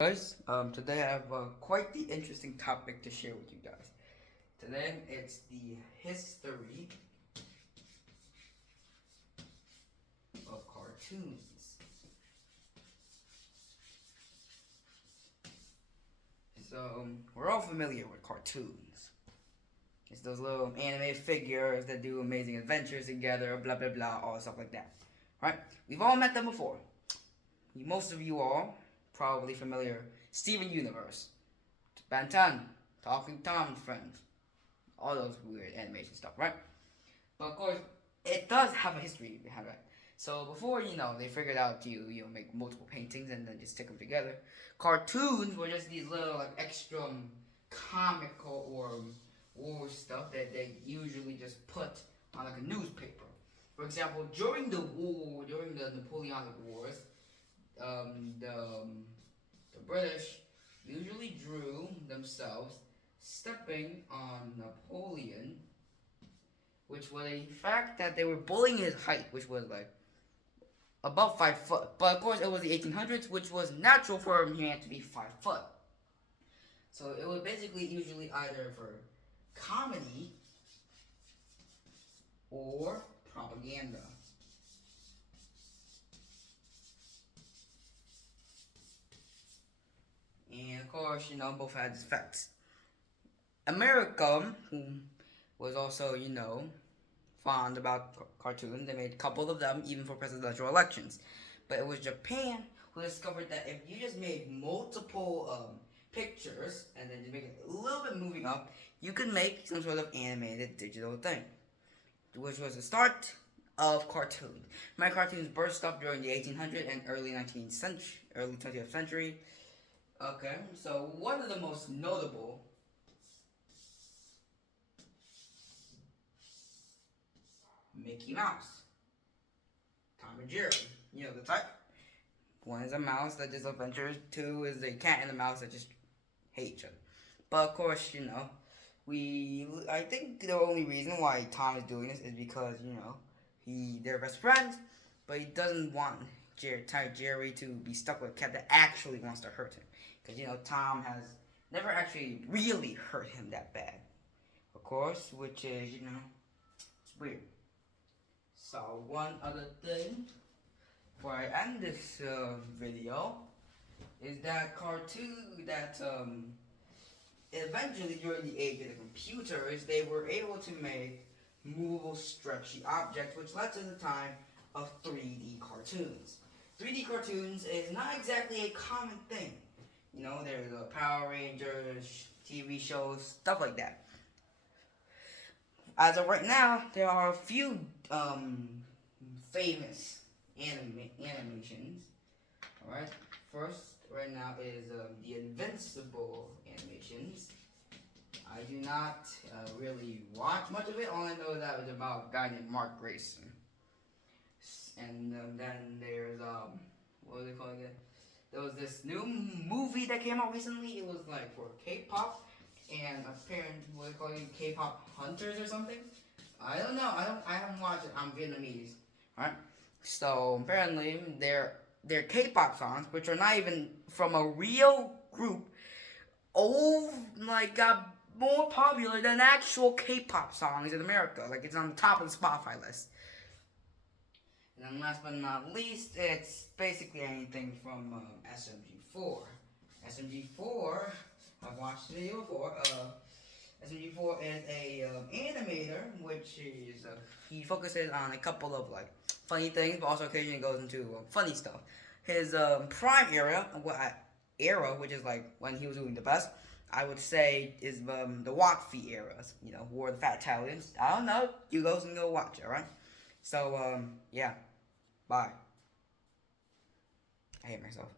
Guys, today I have quite the interesting topic to share with you guys. Today it's the history of cartoons. So, we're all familiar with cartoons. It's those little anime figures that do amazing adventures together, blah blah blah, all stuff like that. Right? We've all met them before. Most of you all probably familiar. Steven Universe, Bantan, Talking Tom Friends, all those weird animation stuff, right? But of course, it does have a history behind it. So before they figured out to make multiple paintings and then just stick them together. Cartoons were just these little like extra comical or stuff that they usually just put on like a newspaper. For example, during the Napoleonic Wars, the British usually drew themselves stepping on Napoleon, which was a fact that they were bullying his height, which was like above 5 foot. But of course, it was the 1800s, which was natural for a man to be 5 foot. So it was basically usually either for comedy or propaganda. And of course, both had its effects. America, who was also, fond about cartoons, they made a couple of them even for presidential elections. But it was Japan who discovered that if you just made multiple pictures and then you make it a little bit moving up, you could make some sort of animated digital thing, which was the start of cartoons. My cartoons burst up during the 1800s and early 20th century. Okay, so one of the most notable Mickey Mouse, Tom and Jerry, the type. One is a mouse that just adventures. Two is a cat and a mouse that just hate each other. But of course, I think the only reason why Tom is doing this is because they're best friends, but he doesn't want Jerry to be stuck with a cat that actually wants to hurt him. Because Tom has never actually really hurt him that bad. Of course, which is it's weird. So one other thing before I end this video is that eventually during the age of the computers they were able to make movable stretchy objects, which led to the time of 3D cartoons. 3D cartoons is not exactly a common thing. There's Power Rangers, TV shows, stuff like that. As of right now, there are a few famous animations. Alright, first, right now is the Invincible animations. I do not really watch much of it. All I know is that it was about a guy named Mark Grayson. And then there's, what was it called again? There was this new movie that came out recently. It was like for K-pop. And apparently, what do you call it? K-pop Hunters or something? I don't know. I haven't watched it. I'm Vietnamese. Alright? So apparently their K-pop songs, which are not even from a real group, got more popular than actual K-pop songs in America. Like it's on the top of the Spotify list. And then last but not least, it's basically anything from SMG4. SMG4, I've watched the video before. SMG4 is a animator, which is he focuses on a couple of like funny things, but also occasionally goes into funny stuff. His prime era, which is like when he was doing the best, I would say is the Wakfi era. War of the Fat Italians. I don't know. You guys can go watch it, alright? So yeah, bye. I hate myself.